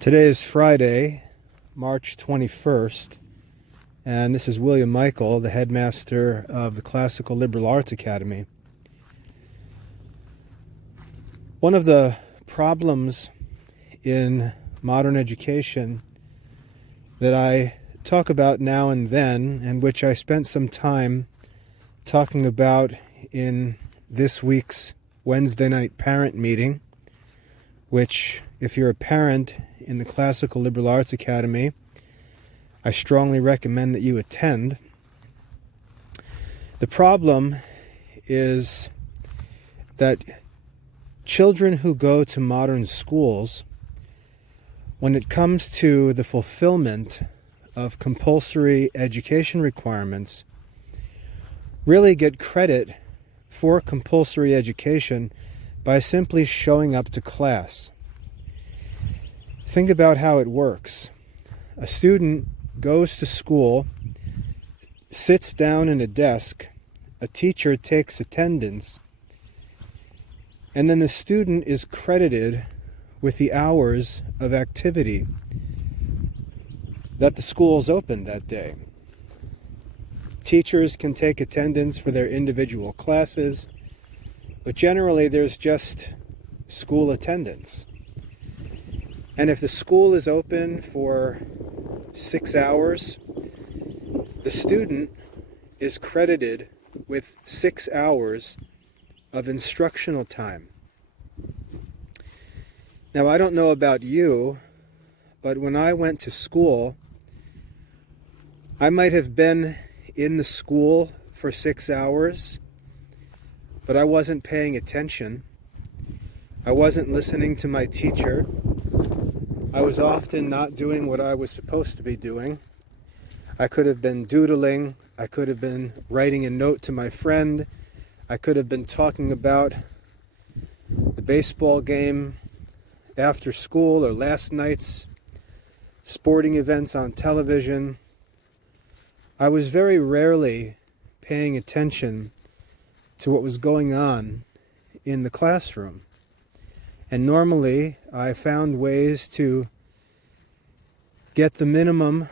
Today is Friday, March 21st, and this is William Michael, the headmaster of the Classical Liberal Arts Academy. One of the problems in modern education that I talk about now and then, and which I spent some time talking about in this week's Wednesday night parent meeting, which, if you're a parent in the Classical Liberal Arts Academy, I strongly recommend that you attend. The problem is that children who go to modern schools, when it comes to the fulfillment of compulsory education requirements, really get credit for compulsory education by simply showing up to class. Think about how it works. A student goes to school, sits down in a desk, a teacher takes attendance, and then the student is credited with the hours of activity that the school's open that day. Teachers can take attendance for their individual classes, but generally there's just school attendance. And if the school is open for 6 hours, the student is credited with 6 hours of instructional time. Now, I don't know about you, but when I went to school, I might have been in the school for 6 hours, but I wasn't paying attention. I wasn't listening to my teacher. I was often not doing what I was supposed to be doing. I could have been doodling. I could have been writing a note to my friend. I could have been talking about the baseball game after school or last night's sporting events on television. I was very rarely paying attention to what was going on in the classroom. And normally, I found ways to get the minimum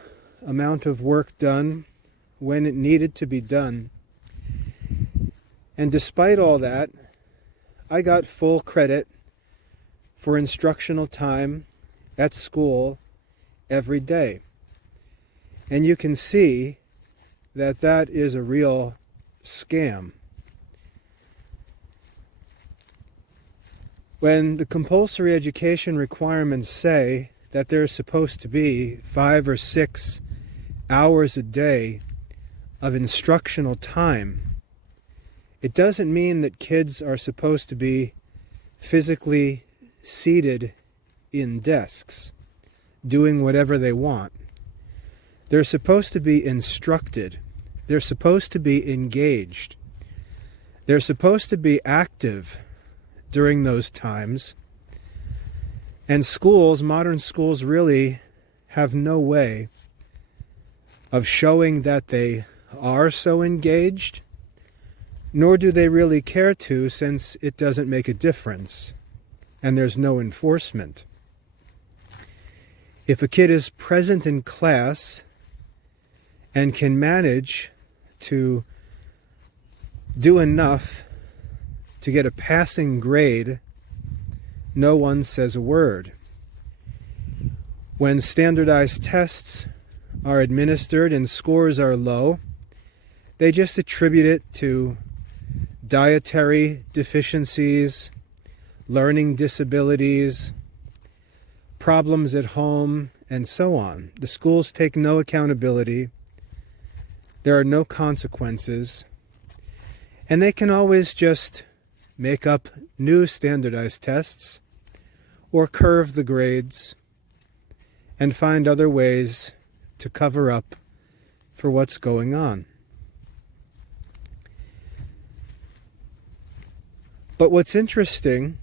amount of work done when it needed to be done. And despite all that, I got full credit for instructional time at school every day. And you can see that that is a real scam. When the compulsory education requirements say that there's supposed to be 5 or 6 hours a day of instructional time, it doesn't mean that kids are supposed to be physically seated in desks, doing whatever they want. They're supposed to be instructed. They're supposed to be engaged. They're supposed to be active during those times. And schools, modern schools, really have no way of showing that they are so engaged, nor do they really care to, since it doesn't make a difference and there's no enforcement. If a kid is present in class and can manage to do enough to get a passing grade, no one says a word. When standardized tests are administered and scores are low, they just attribute it to dietary deficiencies, learning disabilities, problems at home, and so on. The schools take no accountability. There are no consequences. And they can always just make up new standardized tests or curve the grades and find other ways to cover up for what's going on. But what's interesting,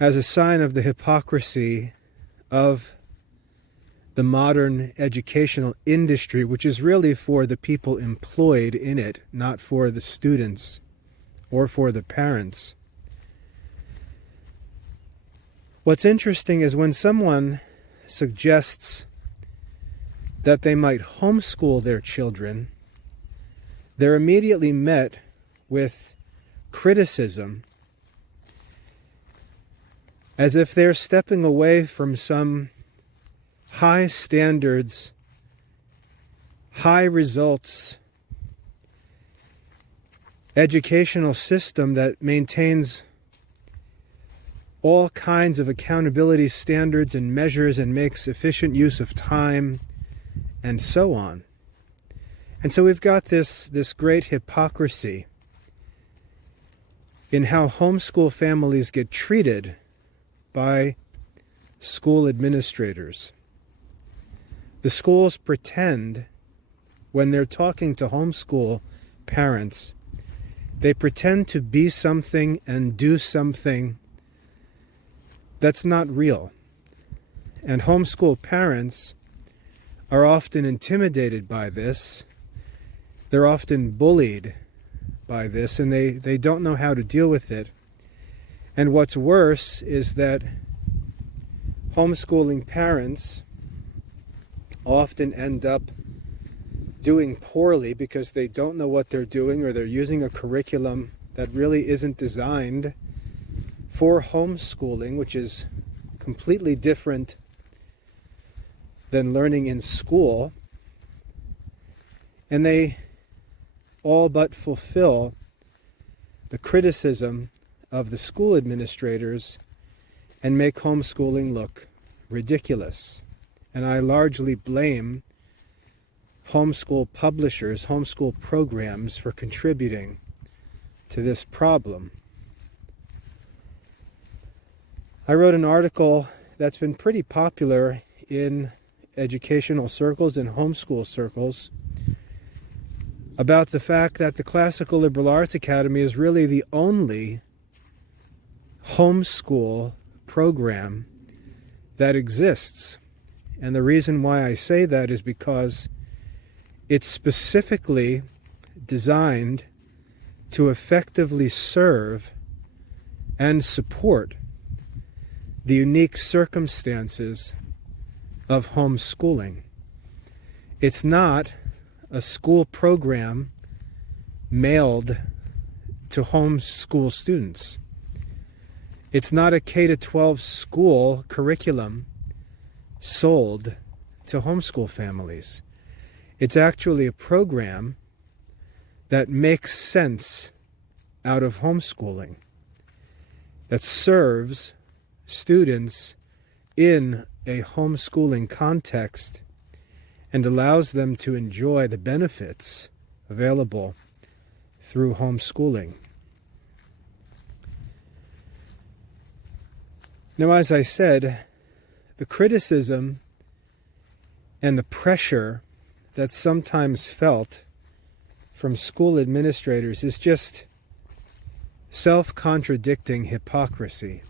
as a sign of the hypocrisy of the modern educational industry, which is really for the people employed in it, not for the students or for the parents, What's interesting is when someone suggests that they might homeschool their children, they're immediately met with criticism, as if they're stepping away from some high standards, high results, educational system that maintains all kinds of accountability standards and measures and makes efficient use of time and so on. And so we've got this great hypocrisy in how homeschool families get treated by school administrators. The schools pretend, when they're talking to homeschool parents, they pretend to be something and do something that's not real. And homeschool parents are often intimidated by this. They're often bullied by this, and they don't know how to deal with it. And what's worse is that homeschooling parents often end up doing poorly because they don't know what they're doing, or they're using a curriculum that really isn't designed for homeschooling, which is completely different than learning in school. And they all but fulfill the criticism of the school administrators and make homeschooling look ridiculous. And I largely blame homeschool publishers, homeschool programs for contributing to this problem. I wrote an article that's been pretty popular in educational circles and homeschool circles about the fact that the Classical Liberal Arts Academy is really the only homeschool program that exists. And the reason why I say that is because it's specifically designed to effectively serve and support the unique circumstances of homeschooling. It's not a school program mailed to homeschool students. It's not a K-12 school curriculum sold to homeschool families. It's actually a program that makes sense out of homeschooling, that serves students in a homeschooling context and allows them to enjoy the benefits available through homeschooling. Now, as I said, the criticism and the pressure that's sometimes felt from school administrators is just self-contradicting hypocrisy.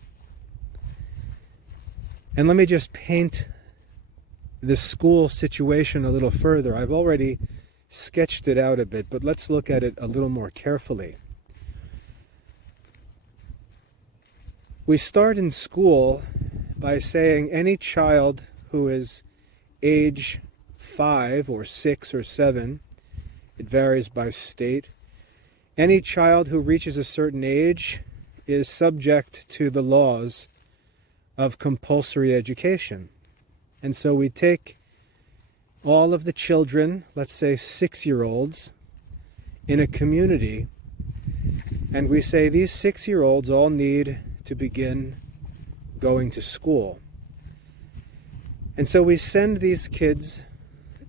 And let me just paint the school situation a little further. I've already sketched it out a bit, but let's look at it a little more carefully. We start in school by saying any child who is age 5 or 6 or 7, it varies by state, any child who reaches a certain age is subject to the laws of compulsory education. And so we take all of the children, let's say 6-year-olds, in a community, and we say these 6-year-olds all need to begin going to school. And so we send these kids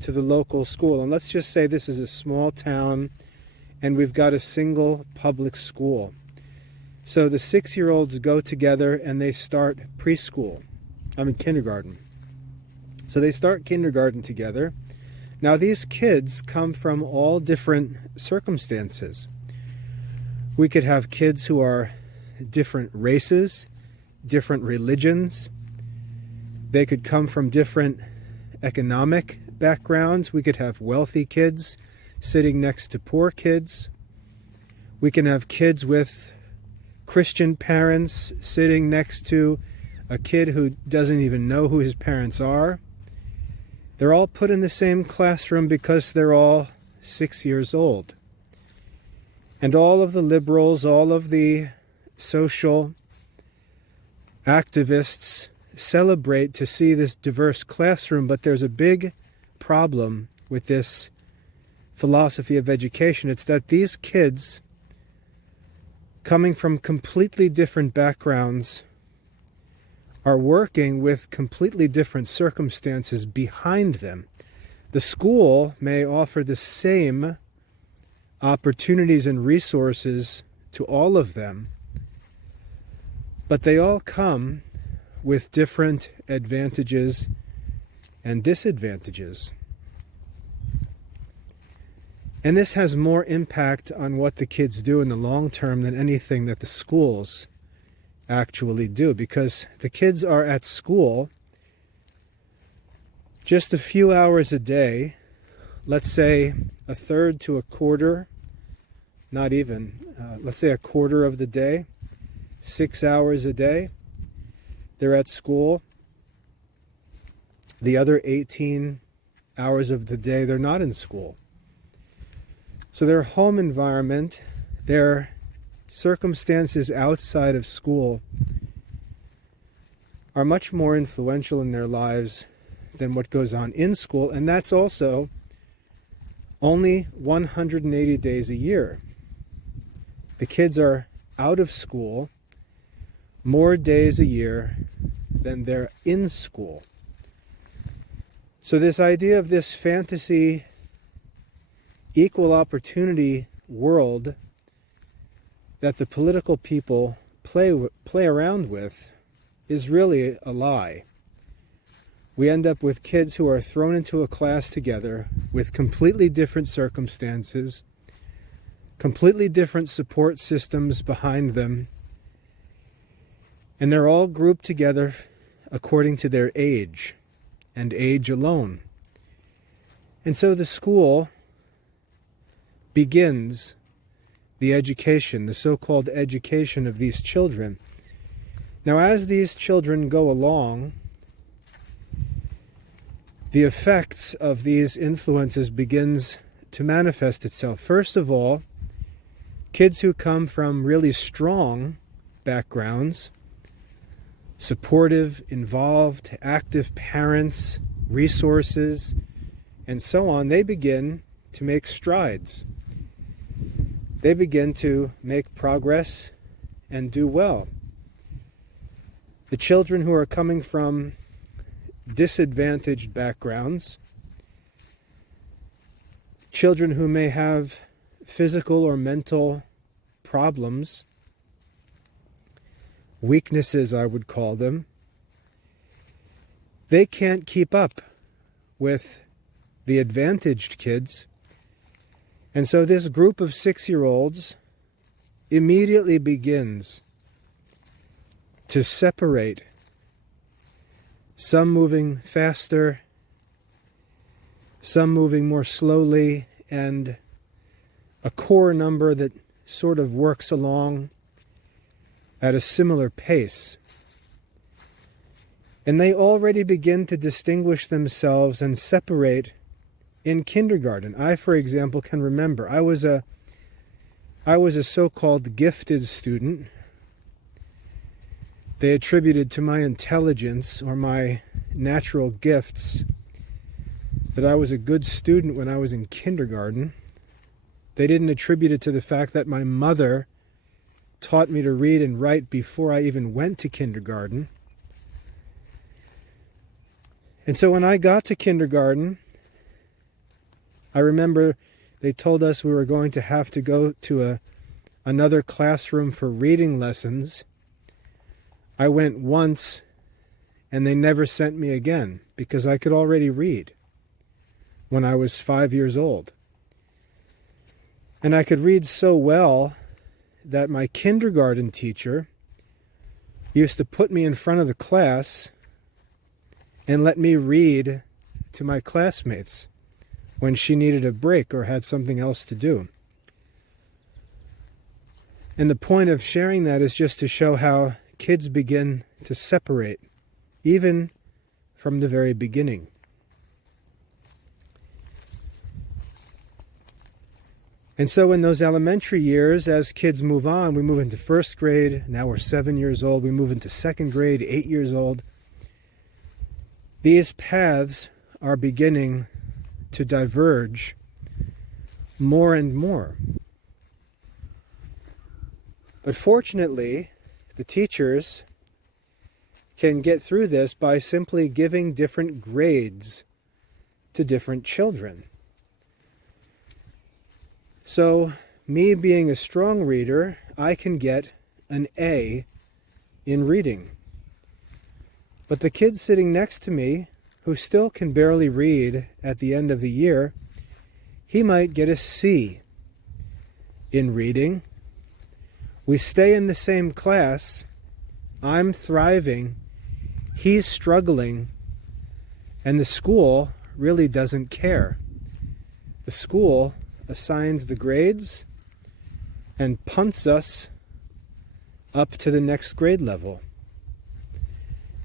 to the local school. And let's just say this is a small town and we've got a single public school. So the 6-year-olds go together and they start kindergarten. So they start kindergarten together. Now these kids come from all different circumstances. We could have kids who are different races, different religions. They could come from different economic backgrounds. We could have wealthy kids sitting next to poor kids. We can have kids with Christian parents sitting next to a kid who doesn't even know who his parents are. They're all put in the same classroom because they're all 6 years old. And all of the liberals, all of the social activists celebrate to see this diverse classroom, but there's a big problem with this philosophy of education. It's that these kids, coming from completely different backgrounds, are working with completely different circumstances behind them. The school may offer the same opportunities and resources to all of them, but they all come with different advantages and disadvantages. And this has more impact on what the kids do in the long term than anything that the schools actually do, because the kids are at school just a few hours a day, let's say a third to a quarter, not even, let's say a quarter of the day, 6 hours a day, they're at school. The other 18 hours of the day, they're not in school. So their home environment, their circumstances outside of school are much more influential in their lives than what goes on in school, and that's also only 180 days a year. The kids are out of school more days a year than they're in school. So this idea of this fantasy equal opportunity world that the political people play around with is really a lie. We end up with kids who are thrown into a class together with completely different circumstances, completely different support systems behind them, and they're all grouped together according to their age, and age alone. And so the school begins the education, the so-called education of these children. Now, as these children go along, the effects of these influences begins to manifest itself. First of all, kids who come from really strong backgrounds, supportive, involved, active parents, resources, and so on, they begin to make strides. They begin to make progress and do well. The children who are coming from disadvantaged backgrounds, children who may have physical or mental problems, weaknesses I would call them, they can't keep up with the advantaged kids. And so this group of 6-year-olds immediately begins to separate, some moving faster, some moving more slowly, and a core number that sort of works along at a similar pace. And they already begin to distinguish themselves and separate in kindergarten. I, for example, can remember I was a so-called gifted student. They attributed to my intelligence or my natural gifts that I was a good student when I was in kindergarten. They didn't attribute it to the fact that my mother taught me to read and write before I even went to kindergarten. And so when I got to kindergarten, I remember they told us we were going to have to go to another classroom for reading lessons. I went once, and they never sent me again because I could already read when I was 5 years old. And I could read so well that my kindergarten teacher used to put me in front of the class and let me read to my classmates when she needed a break or had something else to do. And the point of sharing that is just to show how kids begin to separate, even from the very beginning. And so in those elementary years, as kids move on, we move into first grade, now we're 7 years old, we move into second grade, 8 years old. These paths are beginning to diverge more and more. But fortunately, the teachers can get through this by simply giving different grades to different children. So, me being a strong reader, I can get an A in reading. But the kid sitting next to me, who still can barely read at the end of the year, he might get a C in reading. We stay in the same class. I'm thriving. He's struggling. And the school really doesn't care. The school assigns the grades and punts us up to the next grade level.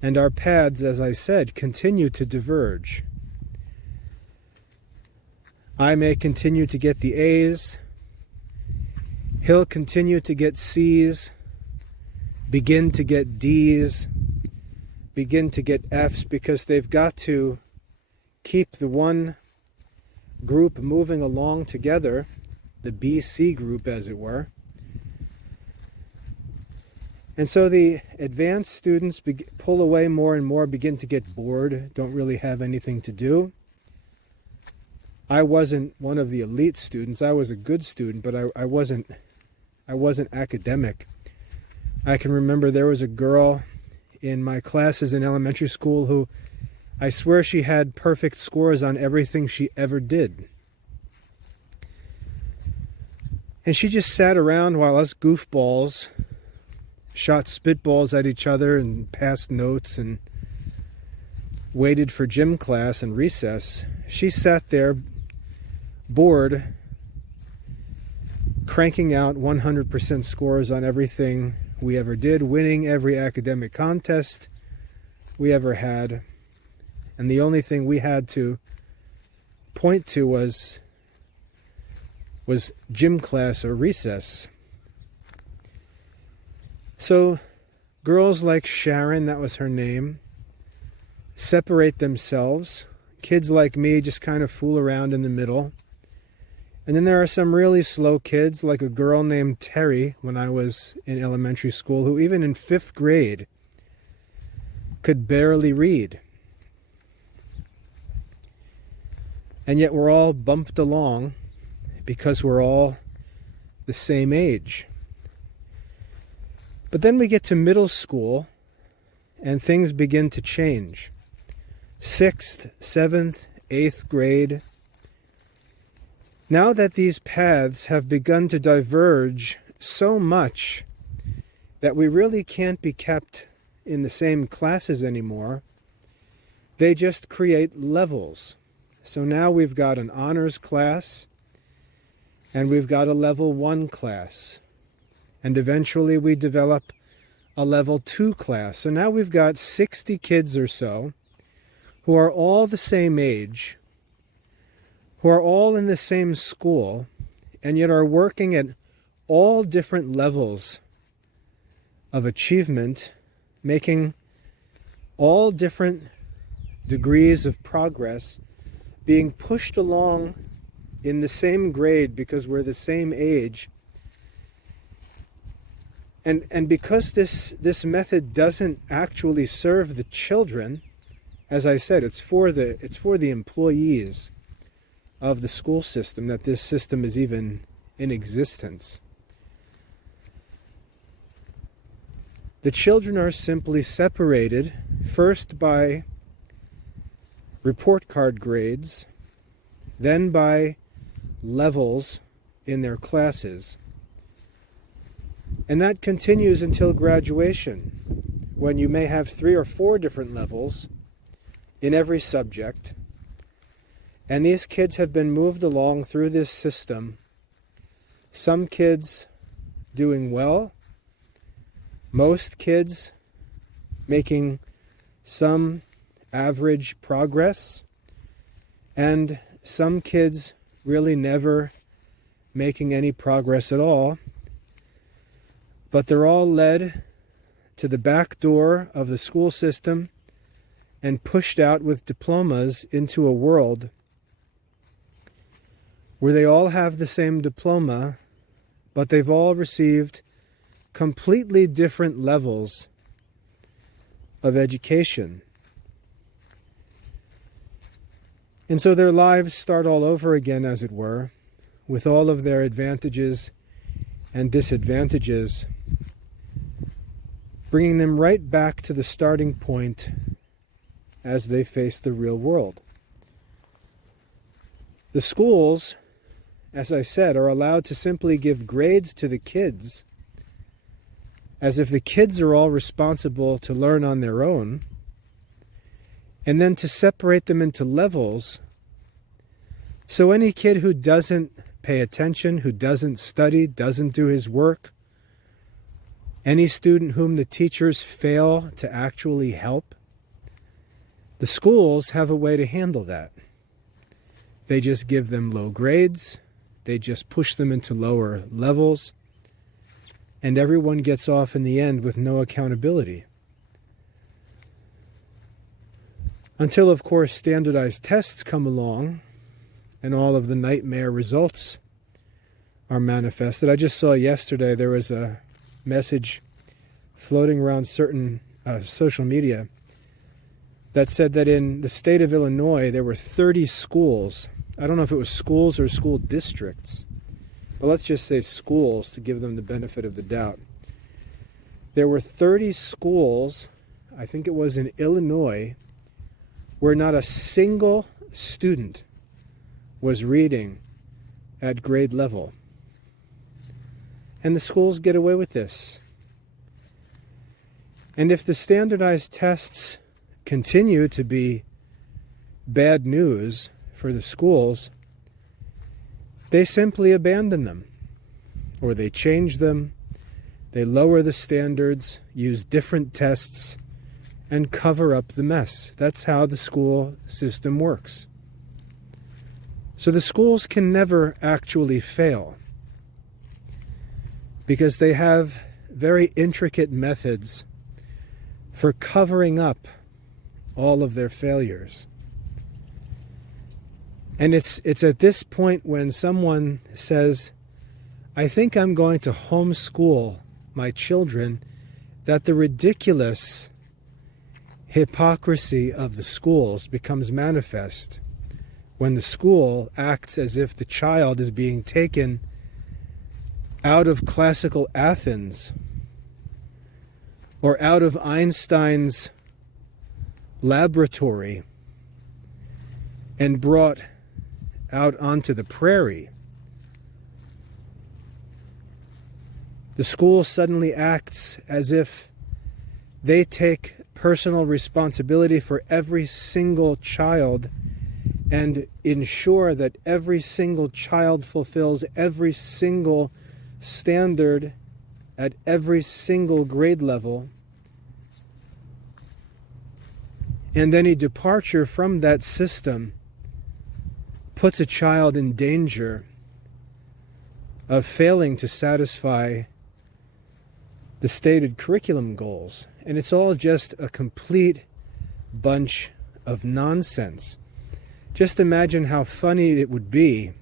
And our paths, as I said, continue to diverge. I may continue to get the A's. He'll continue to get C's, begin to get D's, begin to get F's, because they've got to keep the one group moving along together, the BC group, as it were. And so the advanced students pull away more and more, begin to get bored, don't really have anything to do. I wasn't one of the elite students. I was a good student, but I wasn't academic. I can remember there was a girl in my classes in elementary school who, I swear, she had perfect scores on everything she ever did. And she just sat around while us goofballs shot spitballs at each other and passed notes and waited for gym class and recess. She sat there, bored, cranking out 100% scores on everything we ever did, winning every academic contest we ever had. And the only thing we had to point to was gym class or recess. So girls like Sharon, that was her name, separate themselves. Kids like me just kind of fool around in the middle. And then there are some really slow kids, like a girl named Terry when I was in elementary school, who even in 5th grade could barely read. And yet we're all bumped along because we're all the same age. But then we get to middle school and things begin to change. 6th, 7th, 8th grade. Now that these paths have begun to diverge so much that we really can't be kept in the same classes anymore, they just create levels. So now we've got an honors class and we've got a level 1 class. And eventually we develop a level 2 class. So now we've got 60 kids or so who are all the same age, who are all in the same school, and yet are working at all different levels of achievement, making all different degrees of progress, being pushed along in the same grade because we're the same age. And because this method doesn't actually serve the children, as I said, it's for the employees of the school system that this system is even in existence. The children are simply separated first by report card grades, then by levels in their classes. And that continues until graduation, when you may have 3 or 4 different levels in every subject. And these kids have been moved along through this system. Some kids doing well, most kids making some average progress, and some kids really never making any progress at all, but they're all led to the back door of the school system and pushed out with diplomas into a world where they all have the same diploma, but they've all received completely different levels of education. And so their lives start all over again, as it were, with all of their advantages and disadvantages, bringing them right back to the starting point as they face the real world. The schools, as I said, are allowed to simply give grades to the kids, as if the kids are all responsible to learn on their own, and then to separate them into levels. So any kid who doesn't pay attention, who doesn't study, doesn't do his work, any student whom the teachers fail to actually help, the schools have a way to handle that. They just give them low grades, they just push them into lower levels, and everyone gets off in the end with no accountability. Until, of course, standardized tests come along and all of the nightmare results are manifested. I just saw yesterday there was a message floating around certain social media that said that in the state of Illinois there were 30 schools. I don't know if it was schools or school districts, but let's just say schools to give them the benefit of the doubt. There were 30 schools, I think it was in Illinois, where not a single student was reading at grade level. And the schools get away with this. And if the standardized tests continue to be bad news for the schools, they simply abandon them, or they change them, they lower the standards, use different tests, and cover up the mess. That's how the school system works. So the schools can never actually fail, because they have very intricate methods for covering up all of their failures. And it's at this point when someone says, I think I'm going to homeschool my children, that the ridiculous hypocrisy of the schools becomes manifest, when the school acts as if the child is being taken out of classical Athens or out of Einstein's laboratory and brought out onto the prairie. The school suddenly acts as if they take personal responsibility for every single child and ensure that every single child fulfills every single standard at every single grade level. And any departure from that system puts a child in danger of failing to satisfy the stated curriculum goals. And it's all just a complete bunch of nonsense. Just imagine how funny it would be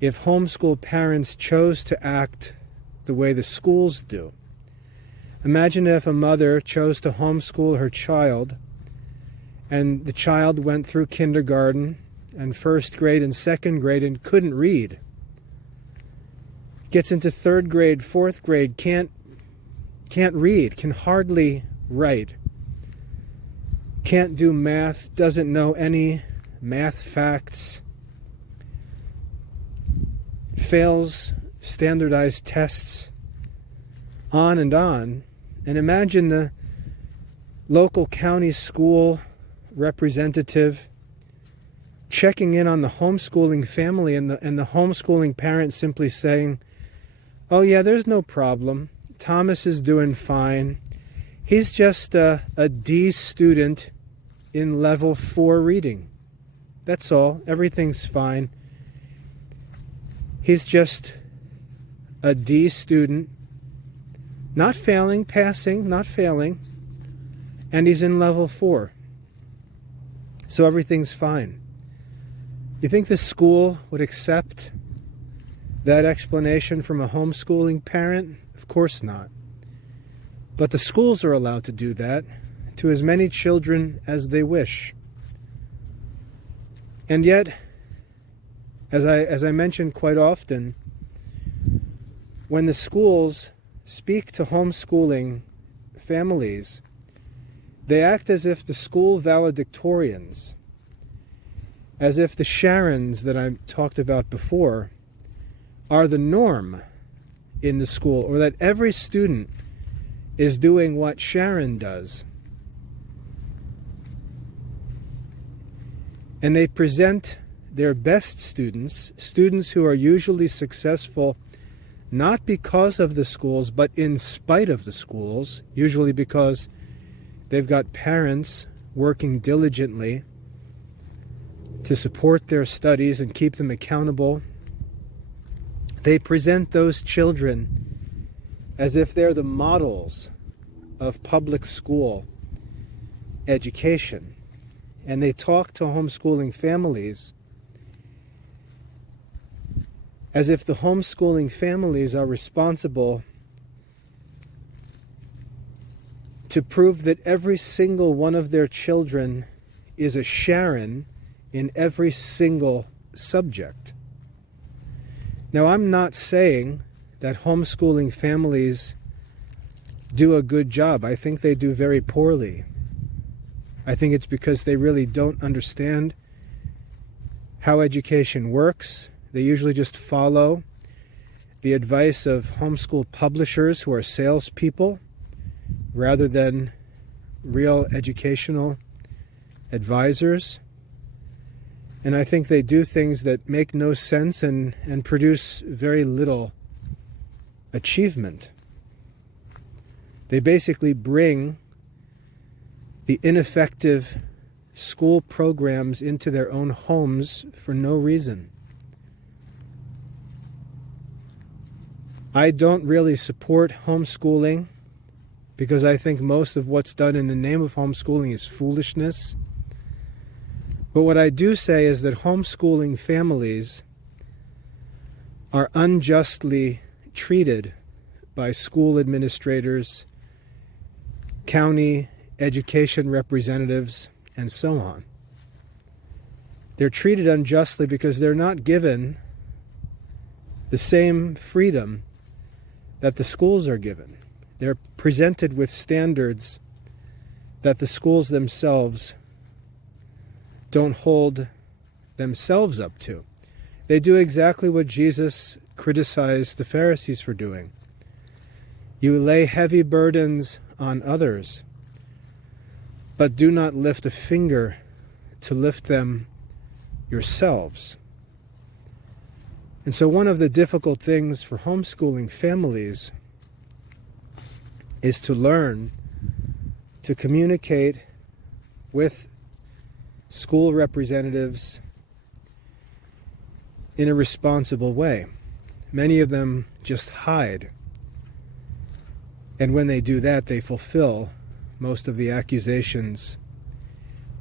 if homeschool parents chose to act the way the schools do. Imagine if a mother chose to homeschool her child, and the child went through kindergarten and first grade and second grade and couldn't read. Gets into third grade, fourth grade, can't read, can hardly write, can't do math, doesn't know any math facts, fails standardized tests, on and on. And imagine the local county school representative checking in on the homeschooling family and the homeschooling parents simply saying, oh yeah, there's no problem. Thomas is doing fine. He's just a D student in level 4 reading. That's all. Everything's fine. He's just a D student, not failing, passing, not failing, and he's in level 4. So everything's fine. You think the school would accept that explanation from a homeschooling parent? Of course not. But the schools are allowed to do that to as many children as they wish. And yet, as I mention quite often, when the schools speak to homeschooling families, they act as if the school valedictorians, as if the Sharons that I talked about before, are the norm in the school, or that every student is doing what Sharon does. And they present their best students, students who are usually successful not because of the schools, but in spite of the schools, usually because they've got parents working diligently to support their studies and keep them accountable. They present those children as if they're the models of public school education. And they talk to homeschooling families as if the homeschooling families are responsible to prove that every single one of their children is a Sharon in every single subject. Now, I'm not saying that homeschooling families do a good job. I think they do very poorly. I think it's because they really don't understand how education works. They usually just follow the advice of homeschool publishers who are salespeople rather than real educational advisors. And I think they do things that make no sense and produce very little achievement. They basically bring the ineffective school programs into their own homes for no reason. I don't really support homeschooling because I think most of what's done in the name of homeschooling is foolishness. But what I do say is that homeschooling families are unjustly treated by school administrators, county education representatives, and so on. They're treated unjustly because they're not given the same freedom that the schools are given. They're presented with standards that the schools themselves don't hold themselves up to. They do exactly what Jesus criticized the Pharisees for doing. You lay heavy burdens on others, but do not lift a finger to lift them yourselves. And so one of the difficult things for homeschooling families is to learn to communicate with school representatives in a responsible way. Many of them just hide. And when they do that, they fulfill most of the accusations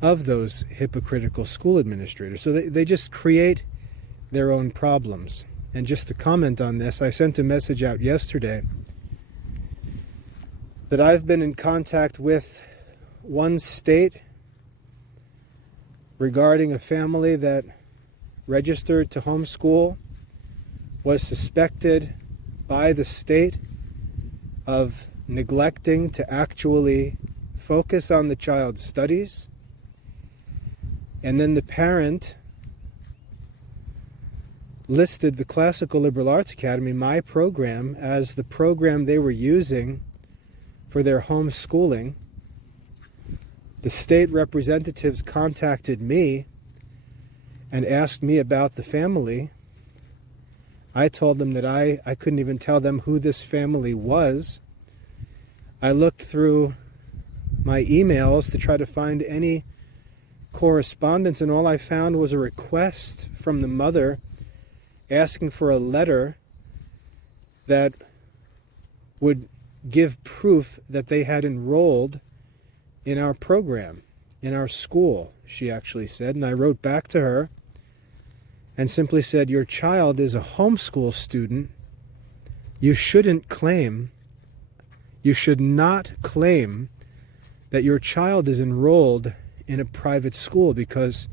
of those hypocritical school administrators. So they just create their own problems. And just to comment on this, I sent a message out yesterday that I've been in contact with one state regarding a family that registered to homeschool, was suspected by the state of neglecting to actually focus on the child's studies. And then the parent listed the Classical Liberal Arts Academy, my program, as the program they were using for their homeschooling. The state representatives contacted me and asked me about the family. I told them that I couldn't even tell them who this family was. I looked through my emails to try to find any correspondence, and all I found was a request from the mother asking for a letter that would give proof that they had enrolled in our program, in our school, she actually said. And I wrote back to her and simply said, your child is a homeschool student. You should not claim that your child is enrolled in a private school, because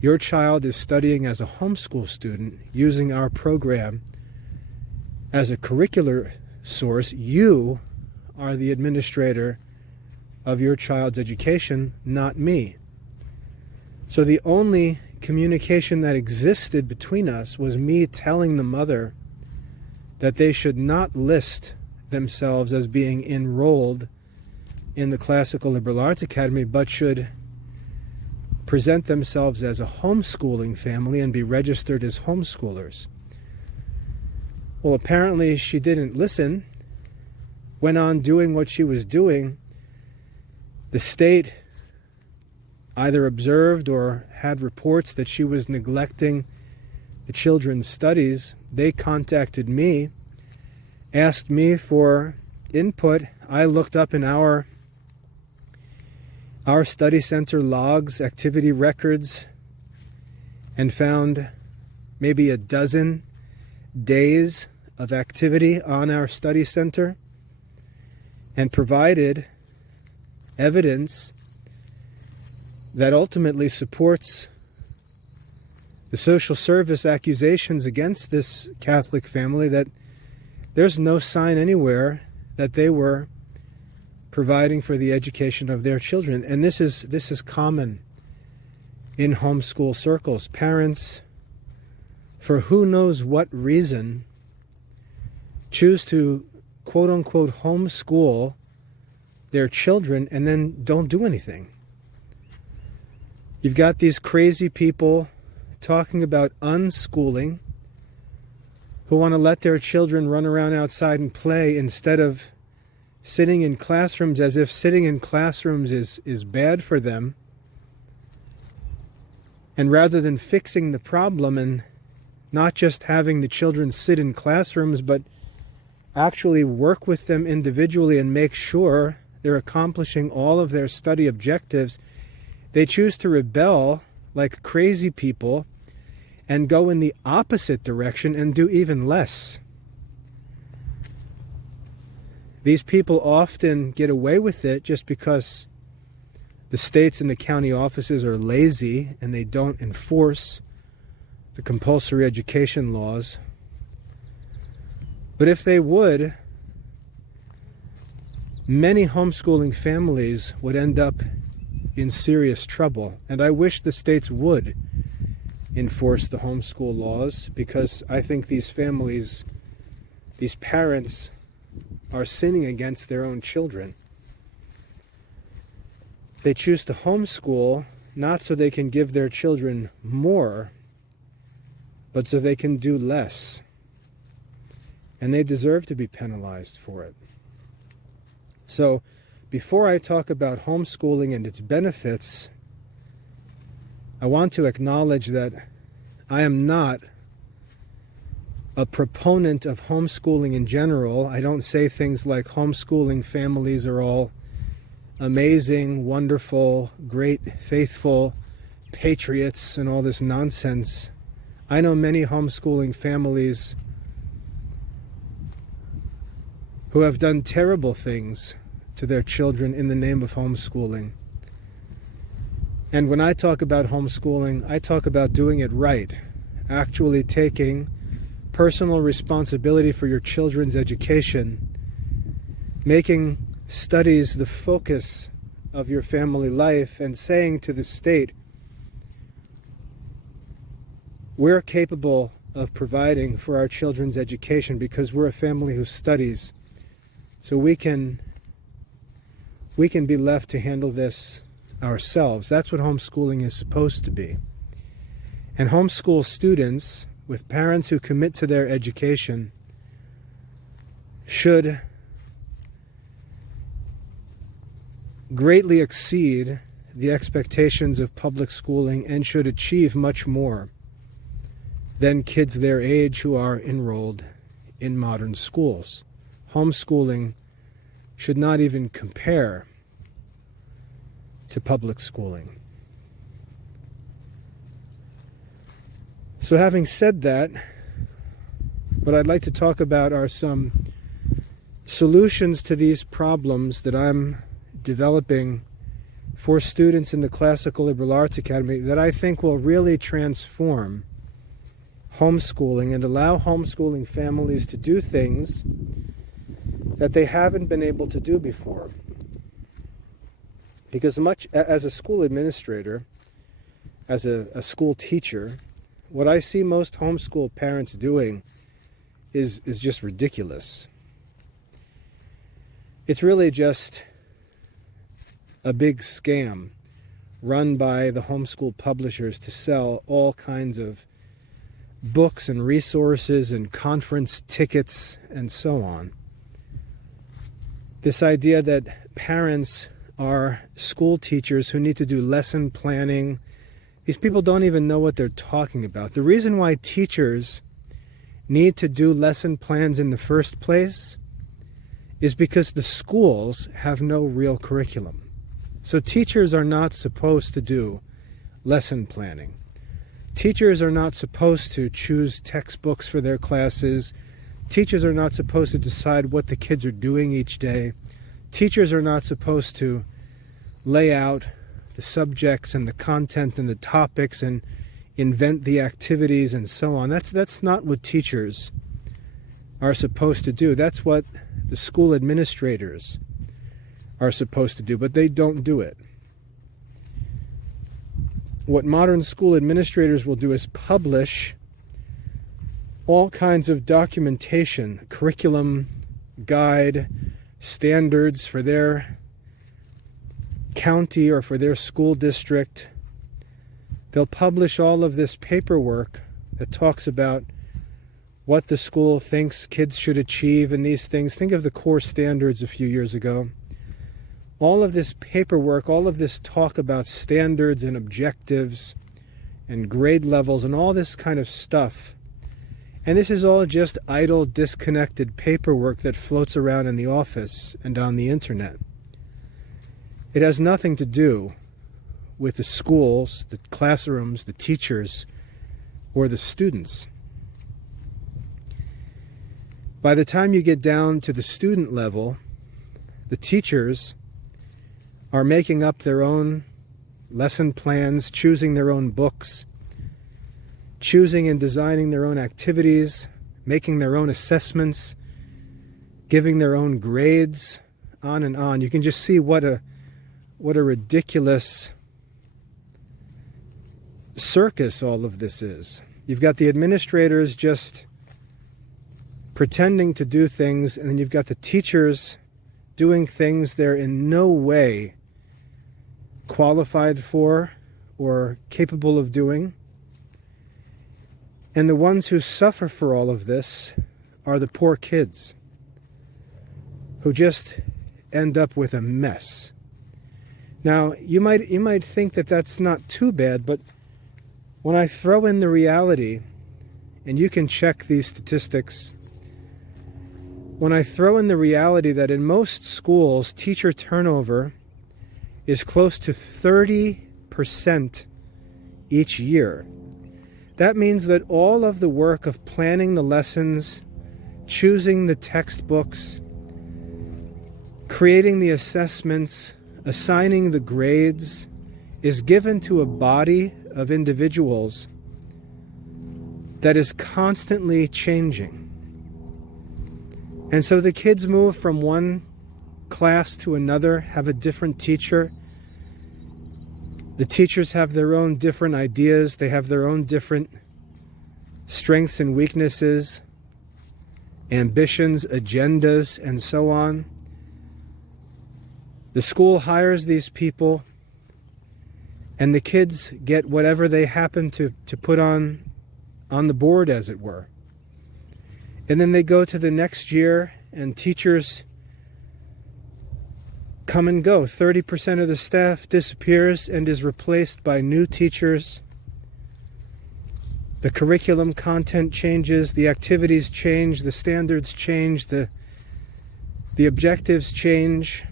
your child is studying as a homeschool student using our program as a curricular source. You are the administrator of your child's education, not me. So the only communication that existed between us was me telling the mother that they should not list themselves as being enrolled in the Classical Liberal Arts Academy, but should present themselves as a homeschooling family and be registered as homeschoolers. Well, apparently she didn't listen, went on doing what she was doing. The state either observed or had reports that she was neglecting the children's studies. They contacted me, asked me for input. I looked up in our study center logs, activity records, and found maybe a dozen days of activity on our study center, and provided evidence that ultimately supports the social service accusations against this Catholic family, that there's no sign anywhere that they were providing for the education of their children. And this is common in homeschool circles. Parents, for who knows what reason, choose to quote-unquote homeschool their children and then don't do anything. You've got these crazy people talking about unschooling, who want to let their children run around outside and play instead of sitting in classrooms, as if sitting in classrooms is bad for them. And rather than fixing the problem and not just having the children sit in classrooms, but actually work with them individually and make sure they're accomplishing all of their study objectives, they choose to rebel like crazy people and go in the opposite direction and do even less. These people often get away with it just because the states and the county offices are lazy and they don't enforce the compulsory education laws. But if they would, many homeschooling families would end up in serious trouble. And I wish the states would enforce the homeschool laws, because I think these families, these parents, are sinning against their own children. They choose to homeschool not so they can give their children more, but so they can do less. And they deserve to be penalized for it. So, before I talk about homeschooling and its benefits, I want to acknowledge that I am not a proponent of homeschooling in general. I don't say things like homeschooling families are all amazing, wonderful, great, faithful patriots and all this nonsense. I know many homeschooling families who have done terrible things to their children in the name of homeschooling. And when I talk about homeschooling, I talk about doing it right, actually taking personal responsibility for your children's education, making studies the focus of your family life, and saying to the state, we're capable of providing for our children's education because we're a family who studies, so we can be left to handle this ourselves. That's what homeschooling is supposed to be. And homeschool students with parents who commit to their education should greatly exceed the expectations of public schooling and should achieve much more than kids their age who are enrolled in modern schools. Homeschooling should not even compare to public schooling. So having said that, what I'd like to talk about are some solutions to these problems that I'm developing for students in the Classical Liberal Arts Academy that I think will really transform homeschooling and allow homeschooling families to do things that they haven't been able to do before. Because much as a school administrator, as a school teacher, what I see most homeschool parents doing is just ridiculous. It's really just a big scam run by the homeschool publishers to sell all kinds of books and resources and conference tickets and so on. This idea that parents are school teachers who need to do lesson planning. These people don't even know what they're talking about. The reason why teachers need to do lesson plans in the first place is because the schools have no real curriculum. So teachers are not supposed to do lesson planning. Teachers are not supposed to choose textbooks for their classes. Teachers are not supposed to decide what the kids are doing each day. Teachers are not supposed to lay out the subjects and the content and the topics and invent the activities and so on. That's not what teachers are supposed to do. That's what the school administrators are supposed to do, but they don't do it. What modern school administrators will do is publish all kinds of documentation, curriculum, guide, standards for their county or for their school district. They'll publish all of this paperwork that talks about what the school thinks kids should achieve and these things. Think of the core standards a few years ago. All of this paperwork, all of this talk about standards and objectives and grade levels and all this kind of stuff. And this is all just idle, disconnected paperwork that floats around in the office and on the internet. It has nothing to do with the schools, the classrooms, the teachers, or the students. By the time you get down to the student level, the teachers are making up their own lesson plans, choosing their own books, choosing and designing their own activities, making their own assessments, giving their own grades, on and on. You can just see what a ridiculous circus all of this is. You've got the administrators just pretending to do things, and then you've got the teachers doing things they're in no way qualified for or capable of doing. And the ones who suffer for all of this are the poor kids who just end up with a mess. Now, you might think that that's not too bad, but when I throw in the reality, and you can check these statistics, when I throw in the reality that in most schools, teacher turnover is close to 30% each year. That means that all of the work of planning the lessons, choosing the textbooks, creating the assessments, assigning the grades, is given to a body of individuals that is constantly changing. And so the kids move from one class to another, have a different teacher. The teachers have their own different ideas. They have their own different strengths and weaknesses, ambitions, agendas, and so on. The school hires these people, and the kids get whatever they happen to put on the board, as it were. And then they go to the next year, and teachers come and go. 30% of the staff disappears and is replaced by new teachers. The curriculum content changes, the activities change, the standards change, the objectives change.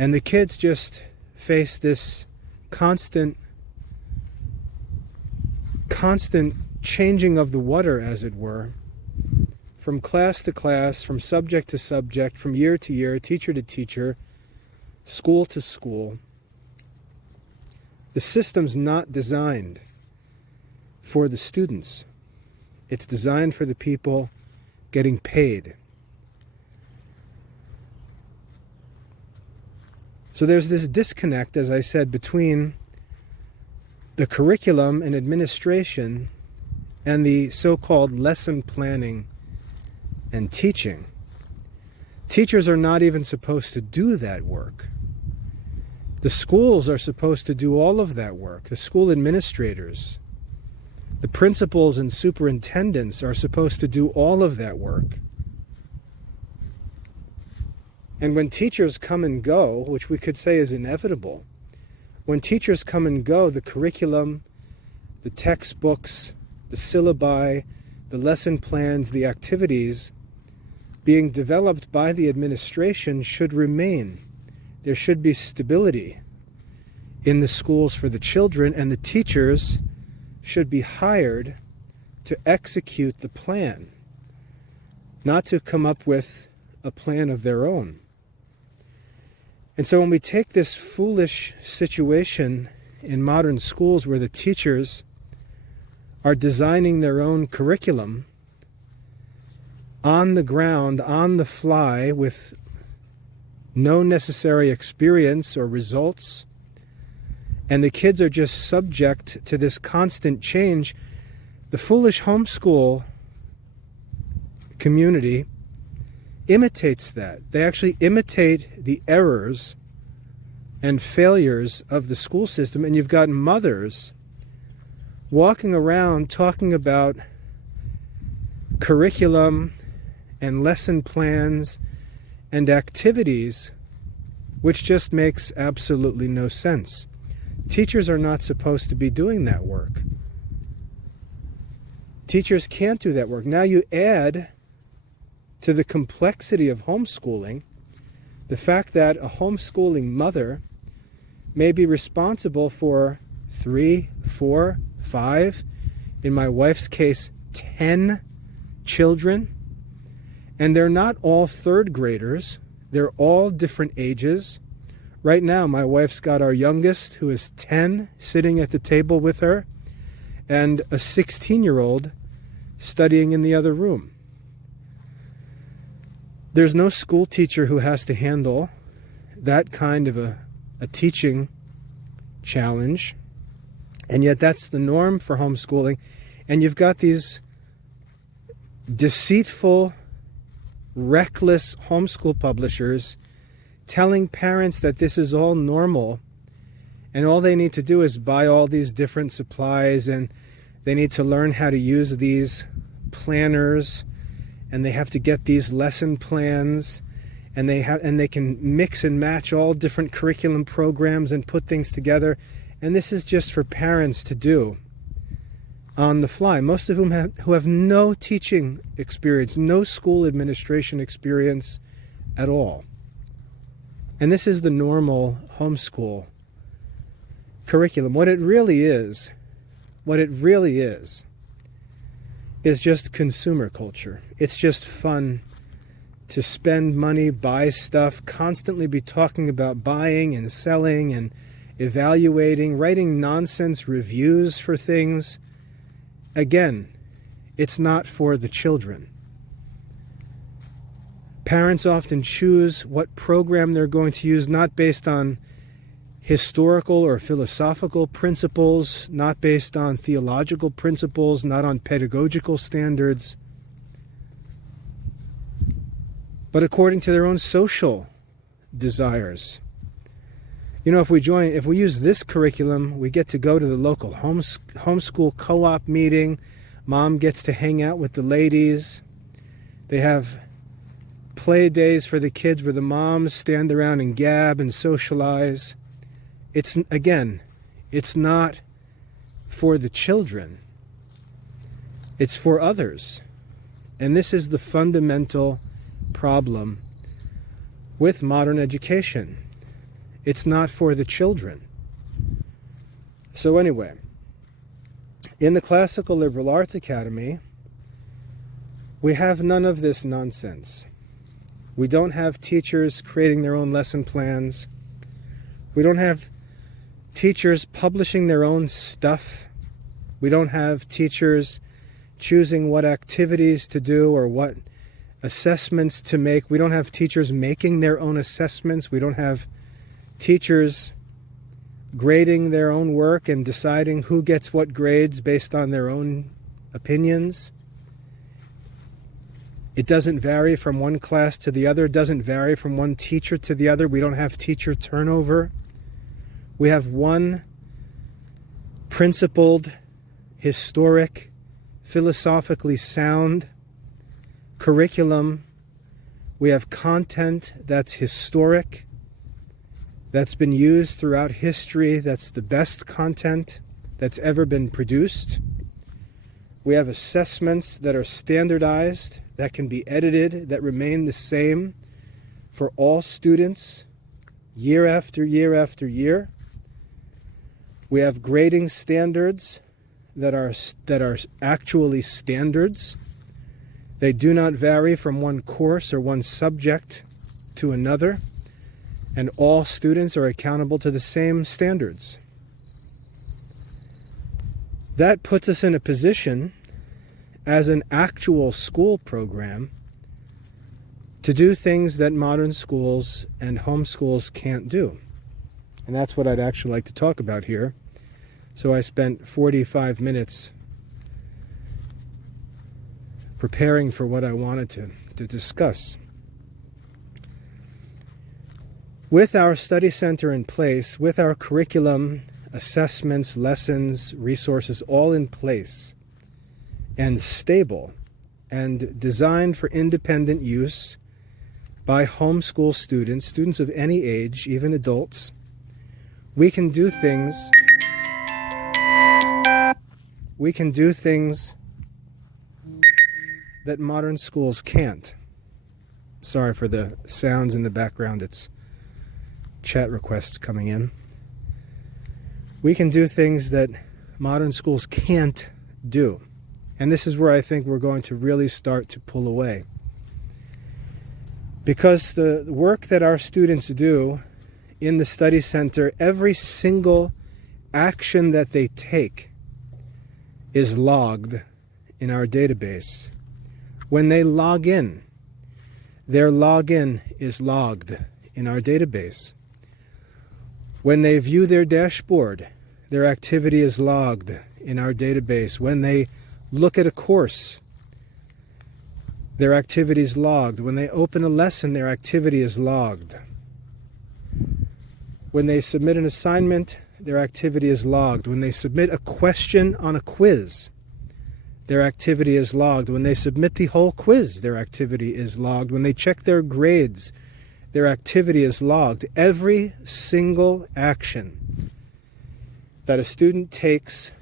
And the kids just face this constant changing of the water, as it were, from class to class, from subject to subject, from year to year, teacher to teacher, school to school. The system's not designed for the students. It's designed for the people getting paid. So there's this disconnect, as I said, between the curriculum and administration and the so-called lesson planning and teaching. Teachers are not even supposed to do that work. The schools are supposed to do all of that work. The school administrators, the principals and superintendents are supposed to do all of that work. And when teachers come and go, which we could say is inevitable, when teachers come and go, the curriculum, the textbooks, the syllabi, the lesson plans, the activities being developed by the administration should remain. There should be stability in the schools for the children, and the teachers should be hired to execute the plan, not to come up with a plan of their own. And so when we take this foolish situation in modern schools where the teachers are designing their own curriculum on the ground, on the fly, with no necessary experience or results, and the kids are just subject to this constant change, the foolish homeschool community imitates that. They actually imitate the errors and failures of the school system, and you've got mothers walking around talking about curriculum and lesson plans and activities, which just makes absolutely no sense. Teachers are not supposed to be doing that work. Teachers can't do that work. Now you add to the complexity of homeschooling the fact that a homeschooling mother may be responsible for 3, 4, 5, in my wife's case, 10 children. And they're not all third graders. They're all different ages. Right now, my wife's got our youngest, who is 10, sitting at the table with her, and a 16-year-old studying in the other room. There's no school teacher who has to handle that kind of a teaching challenge, and yet that's the norm for homeschooling. And you've got these deceitful, reckless homeschool publishers telling parents that this is all normal, and all they need to do is buy all these different supplies, and they need to learn how to use these planners, and they have to get these lesson plans, and they can mix and match all different curriculum programs and put things together. And this is just for parents to do on the fly, most of whom who have no teaching experience, no school administration experience at all. And this is the normal homeschool curriculum. What it really is just consumer culture. It's just fun to spend money, buy stuff, constantly be talking about buying and selling and evaluating, writing nonsense reviews for things. Again, it's not for the children. Parents often choose what program they're going to use not based on historical or philosophical principles, not based on theological principles, not on pedagogical standards, but according to their own social desires. You know, if we use this curriculum, we get to go to the local homeschool co-op meeting. Mom gets to hang out with the ladies. They have play days for the kids where the moms stand around and gab and socialize. It's not for the children. It's for others. And this is the fundamental problem with modern education. It's not for the children. So anyway, in the Classical Liberal Arts Academy, we have none of this nonsense. We don't have teachers creating their own lesson plans. We don't have teachers publishing their own stuff. We don't have teachers choosing what activities to do or what assessments to make. We don't have teachers making their own assessments. We don't have teachers grading their own work and deciding who gets what grades based on their own opinions. It doesn't vary from one class to the other. It doesn't vary from one teacher to the other. We don't have teacher turnover. We have one principled, historic, philosophically sound curriculum. We have content that's historic, that's been used throughout history, that's the best content that's ever been produced. We have assessments that are standardized, that can be edited, that remain the same for all students year after year after year. We have grading standards that are actually standards. They do not vary from one course or one subject to another, and all students are accountable to the same standards. That puts us in a position as an actual school program to do things that modern schools and homeschools can't do. And that's what I'd actually like to talk about here. So I spent 45 minutes preparing for what I wanted to discuss. With our study center in place, with our curriculum, assessments, lessons, resources all in place, and stable and designed for independent use by homeschool students of any age, even adults, we can do things that modern schools can't. Sorry for the sounds in the background, it's chat requests coming in. We can do things that modern schools can't do. And this is where I think we're going to really start to pull away. Because the work that our students do in the study center, every single action that they take is logged in our database. When they log in, their login is logged in our database. When they view their dashboard, their activity is logged in our database. When they look at a course, their activity is logged. When they open a lesson, their activity is logged. When they submit an assignment, their activity is logged. When they submit a question on a quiz, their activity is logged. When they submit the whole quiz, their activity is logged. When they check their grades, their activity is logged. Every single action that a student takes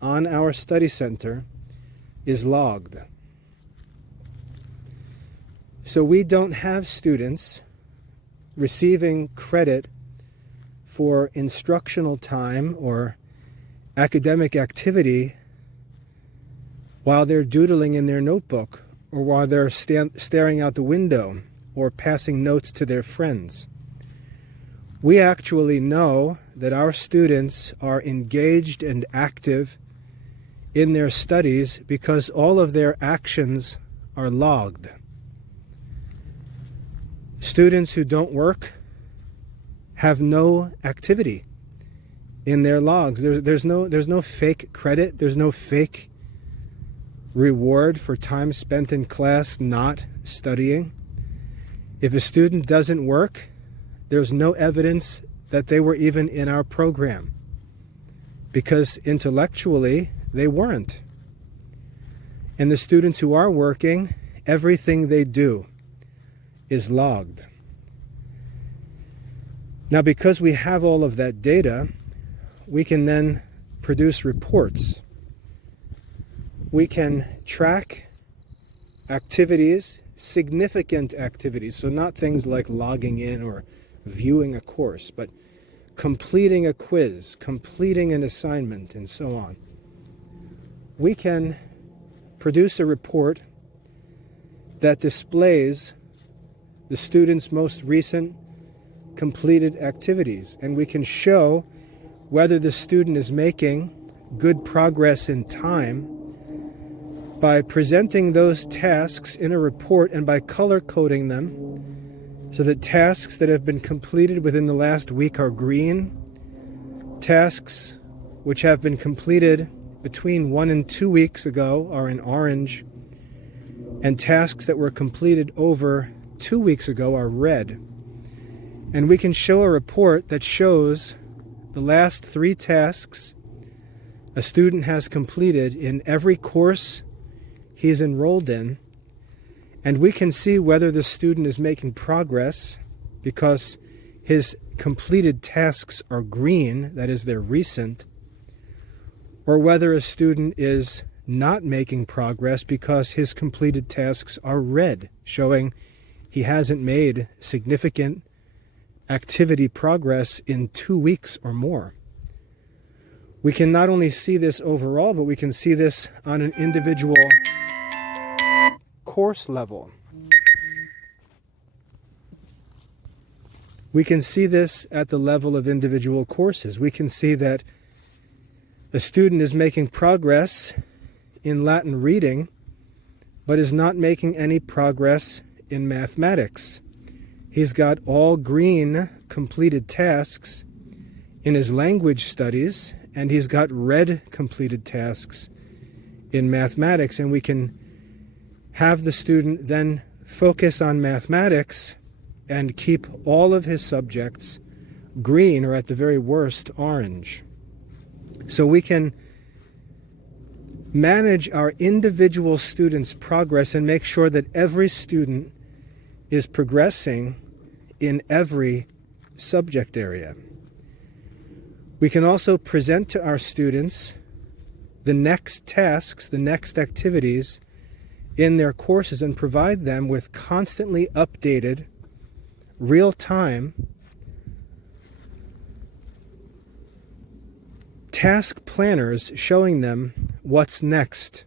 on our study center is logged. So we don't have students receiving credit for instructional time or academic activity while they're doodling in their notebook or while they're staring out the window or passing notes to their friends. We actually know that our students are engaged and active in their studies because all of their actions are logged. Students who don't work have no activity in their logs. There's no fake credit. There's no fake reward for time spent in class not studying. If a student doesn't work, there's no evidence that they were even in our program because intellectually they weren't. And the students who are working, everything they do is logged. Now, because we have all of that data, we can then produce reports. We can track activities, significant activities, so not things like logging in or viewing a course, but completing a quiz, completing an assignment, and so on. We can produce a report that displays the student's most recent completed activities, and we can show whether the student is making good progress in time by presenting those tasks in a report and by color coding them so that tasks that have been completed within the last week are green, tasks which have been completed between 1 and 2 weeks ago are in orange, and tasks that were completed over 2 weeks ago are red. And we can show a report that shows the last 3 tasks a student has completed in every course he's enrolled in, and we can see whether the student is making progress because his completed tasks are green, that is, they're recent, or whether a student is not making progress because his completed tasks are red, showing he hasn't made significant activity progress in 2 weeks or more. We can not only see this overall, but we can see this on an individual course level. We can see this at the level of individual courses. We can see that a student is making progress in Latin reading, but is not making any progress in mathematics. He's got all green completed tasks in his language studies, and he's got red completed tasks in mathematics, and we can have the student then focus on mathematics and keep all of his subjects green, or at the very worst, orange. So we can manage our individual students' progress and make sure that every student is progressing in every subject area. We can also present to our students the next tasks, the next activities in their courses, and provide them with constantly updated, real-time task planners showing them what's next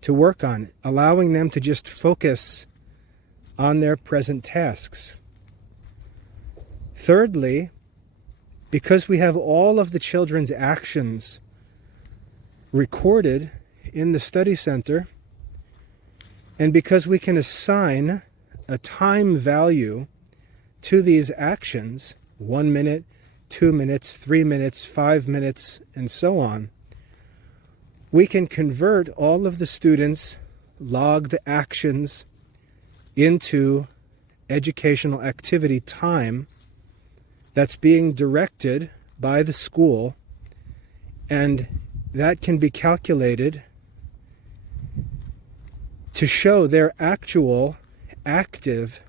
to work on, allowing them to just focus on their present tasks. Thirdly, because we have all of the children's actions recorded in the study center, and because we can assign a time value to these actions, 1 minute, 2 minutes, 3 minutes, 5 minutes, and so on, we can convert all of the students' logged actions into educational activity time that's being directed by the school, and that can be calculated to show their actual active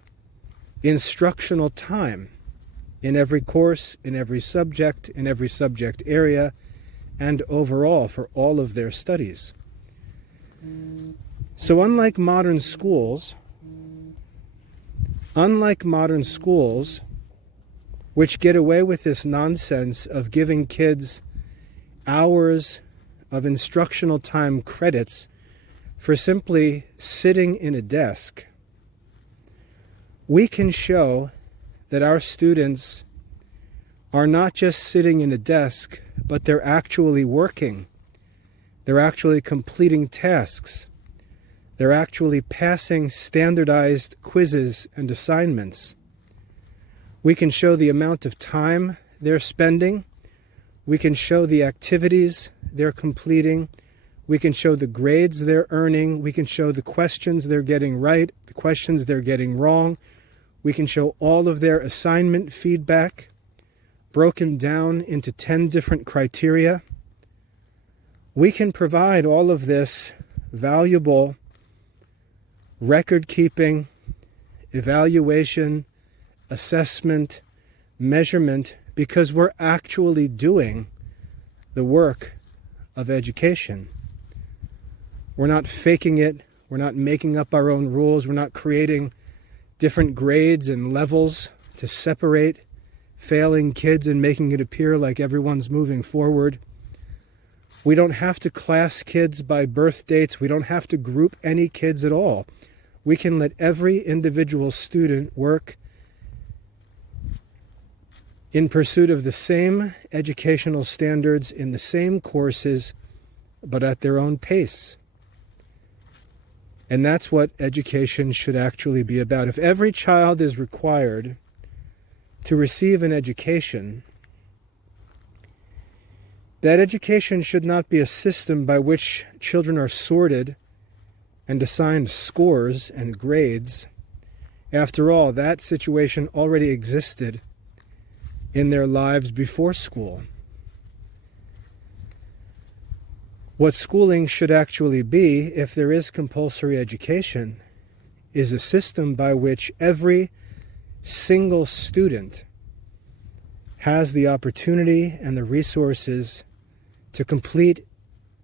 instructional time in every course, in every subject area, and overall for all of their studies. So unlike modern schools, which get away with this nonsense of giving kids hours of instructional time credits for simply sitting in a desk, we can show that our students are not just sitting in a desk, but they're actually working. They're actually completing tasks. They're actually passing standardized quizzes and assignments. We can show the amount of time they're spending. We can show the activities they're completing. We can show the grades they're earning. We can show the questions they're getting right, the questions they're getting wrong. We can show all of their assignment feedback broken down into 10 different criteria. We can provide all of this valuable record-keeping evaluation, assessment, measurement, because we're actually doing the work of education. We're not faking it. We're not making up our own rules. We're not creating different grades and levels to separate failing kids and making it appear like everyone's moving forward. We don't have to class kids by birth dates. We don't have to group any kids at all. We can let every individual student work in pursuit of the same educational standards in the same courses, but at their own pace. And that's what education should actually be about. If every child is required to receive an education, that education should not be a system by which children are sorted and assigned scores and grades. After all, that situation already existed in their lives before school. What schooling should actually be, if there is compulsory education, is a system by which every single student has the opportunity and the resources to complete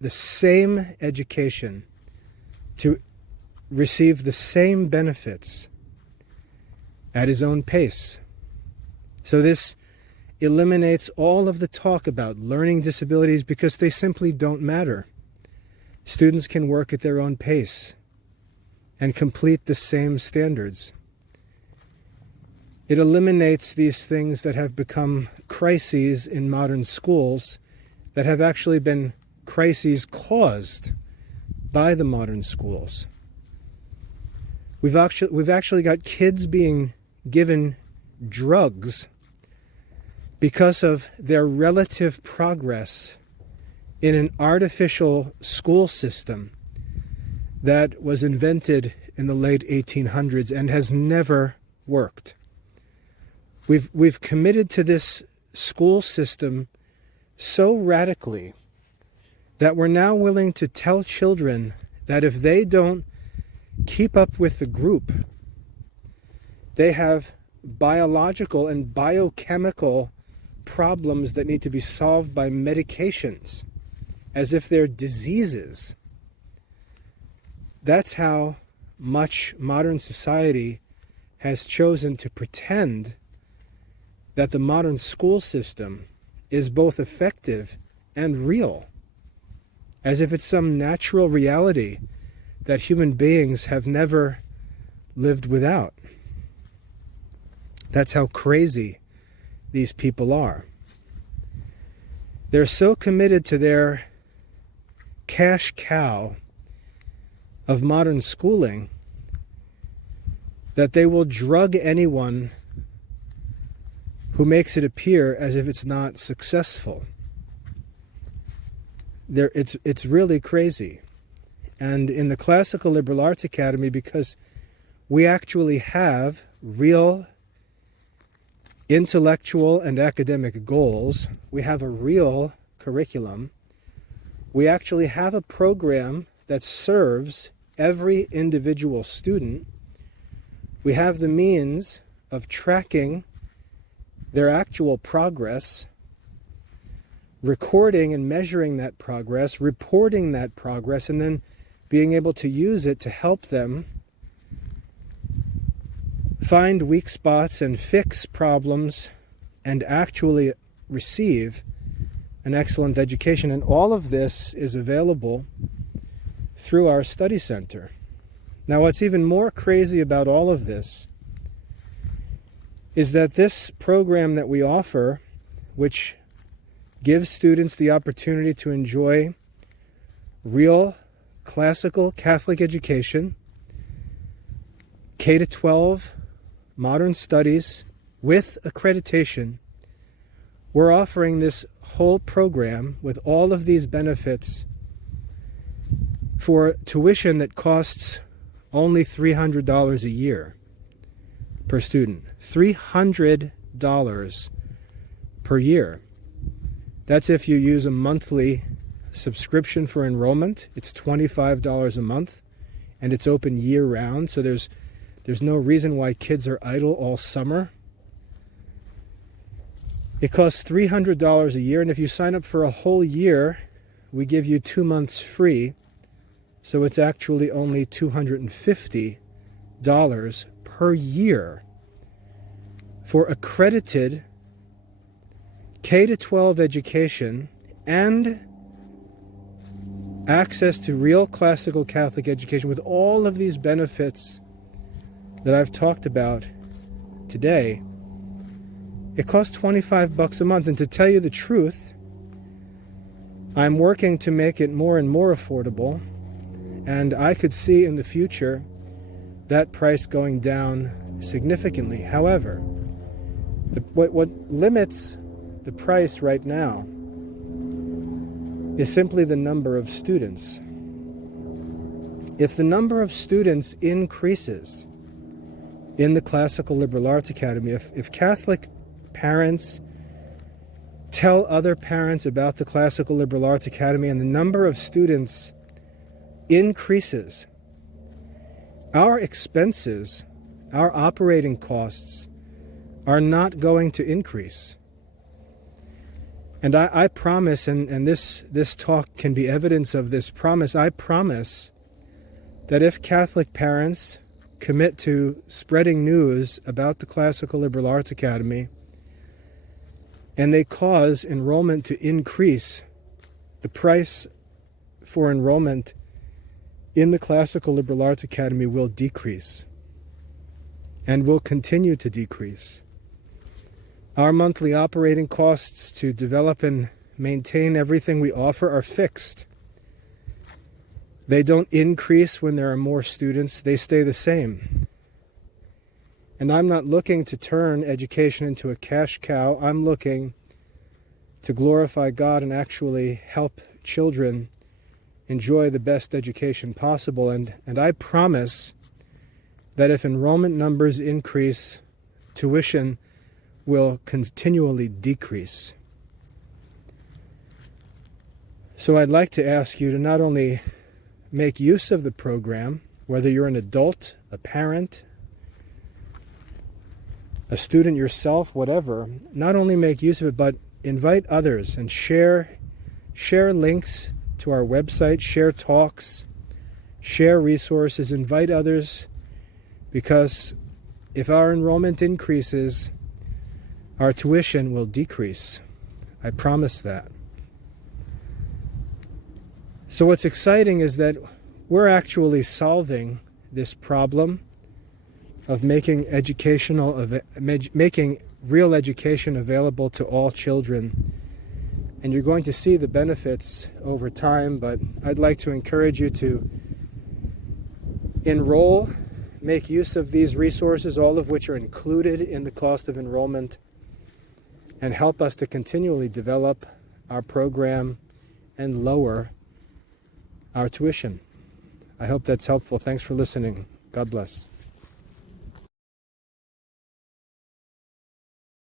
the same education, to receive the same benefits at his own pace. So this eliminates all of the talk about learning disabilities because they simply don't matter. Students can work at their own pace and complete the same standards. It eliminates these things that have become crises in modern schools that have actually been crises caused by the modern schools. We've actually got kids being given drugs because of their relative progress in an artificial school system that was invented in the late 1800s and has never worked. We've committed to this school system so radically that we're now willing to tell children that if they don't keep up with the group, they have biological and biochemical problems that need to be solved by medications, as if they're diseases. That's how much modern society has chosen to pretend that the modern school system is both effective and real, as if it's some natural reality that human beings have never lived without. That's how crazy these people are. They're so committed to their cash cow of modern schooling that they will drug anyone who makes it appear as if it's not successful. It's really crazy. And in the Classical Liberal Arts Academy, because we actually have real intellectual and academic goals, we have a real curriculum, we actually have a program that serves every individual student, we have the means of tracking their actual progress, recording and measuring that progress, reporting that progress, and then being able to use it to help them find weak spots and fix problems and actually receive an excellent education. And all of this is available through our study center. Now, what's even more crazy about all of this is that this program that we offer, which gives students the opportunity to enjoy real classical Catholic education, K-12, modern studies with accreditation, we're offering this whole program with all of these benefits for tuition that costs only $300 a year per student. $300 per year. That's if you use a monthly subscription for enrollment. It's $25 a month, and it's open year-round, so there's There's no reason why kids are idle all summer. It costs $300 a year, and if you sign up for a whole year, we give you 2 months free. So it's actually only $250 per year for accredited K-12 education and access to real classical Catholic education with all of these benefits that I've talked about today. It costs $25 a month, and to tell you the truth, I'm working to make it more and more affordable, and I could see in the future that price going down significantly. However, what limits the price right now is simply the number of students. If the number of students increases in the Classical Liberal Arts Academy, if Catholic parents tell other parents about the Classical Liberal Arts Academy and the number of students increases, our expenses, our operating costs are not going to increase. And I promise, and this talk can be evidence of this promise, I promise that if Catholic parents commit to spreading news about the Classical Liberal Arts Academy, and they cause enrollment to increase, the price for enrollment in the Classical Liberal Arts Academy will decrease and will continue to decrease. Our monthly operating costs to develop and maintain everything we offer are fixed. They don't increase when there are more students, they stay the same. And I'm not looking to turn education into a cash cow. I'm looking to glorify God and actually help children enjoy the best education possible. And I promise that if enrollment numbers increase, tuition will continually decrease. So I'd like to ask you to not only make use of the program, whether you're an adult, a parent, a student yourself, whatever, not only make use of it, but invite others and share links to our website, share talks, share resources, invite others, because if our enrollment increases, our tuition will decrease. I promise that. So what's exciting is that we're actually solving this problem of making real education available to all children. And you're going to see the benefits over time, but I'd like to encourage you to enroll, make use of these resources, all of which are included in the cost of enrollment, and help us to continually develop our program and lower our tuition. I hope that's helpful. Thanks for listening. God bless.